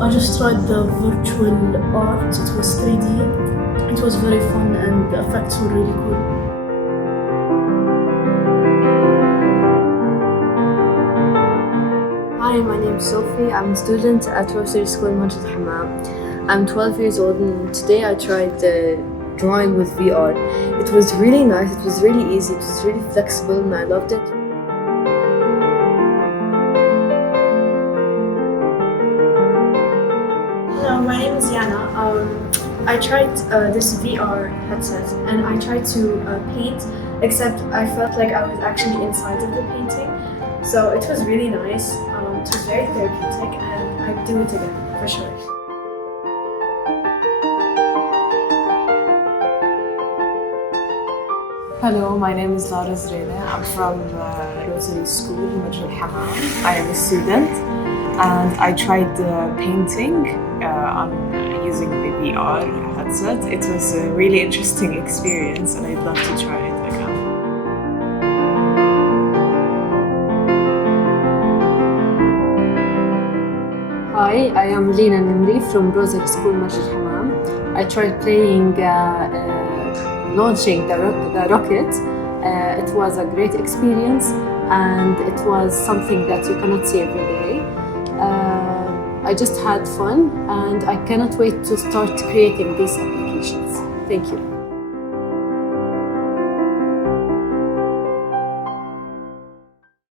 I just tried the virtual art. It was 3D. It was very fun and the effects were really cool. Hi, my name is Sophie. I'm a student at Rosary School Marj Elhamam. I'm 12 years old and today I tried drawing with VR. It was really nice, it was really easy, it was really flexible and I loved it. Hello, my name is Yana. I tried this VR headset and I tried to paint, except I felt like I was actually inside of the painting. So it was really nice, it was very therapeutic and I'd do it again, for sure. Hello, my name is Laura Zreda. I'm from Rosary School Marj Elhamam. I am a student and I tried painting on using the VR headset. It was a really interesting experience and I'd love to try it again. Hi, I am Lina Nimri from Rosary School Marj Elhamam. I tried playing launching the rocket. It was a great experience and it was something that you cannot see every day. I just had fun and I cannot wait to start creating these applications. Thank you.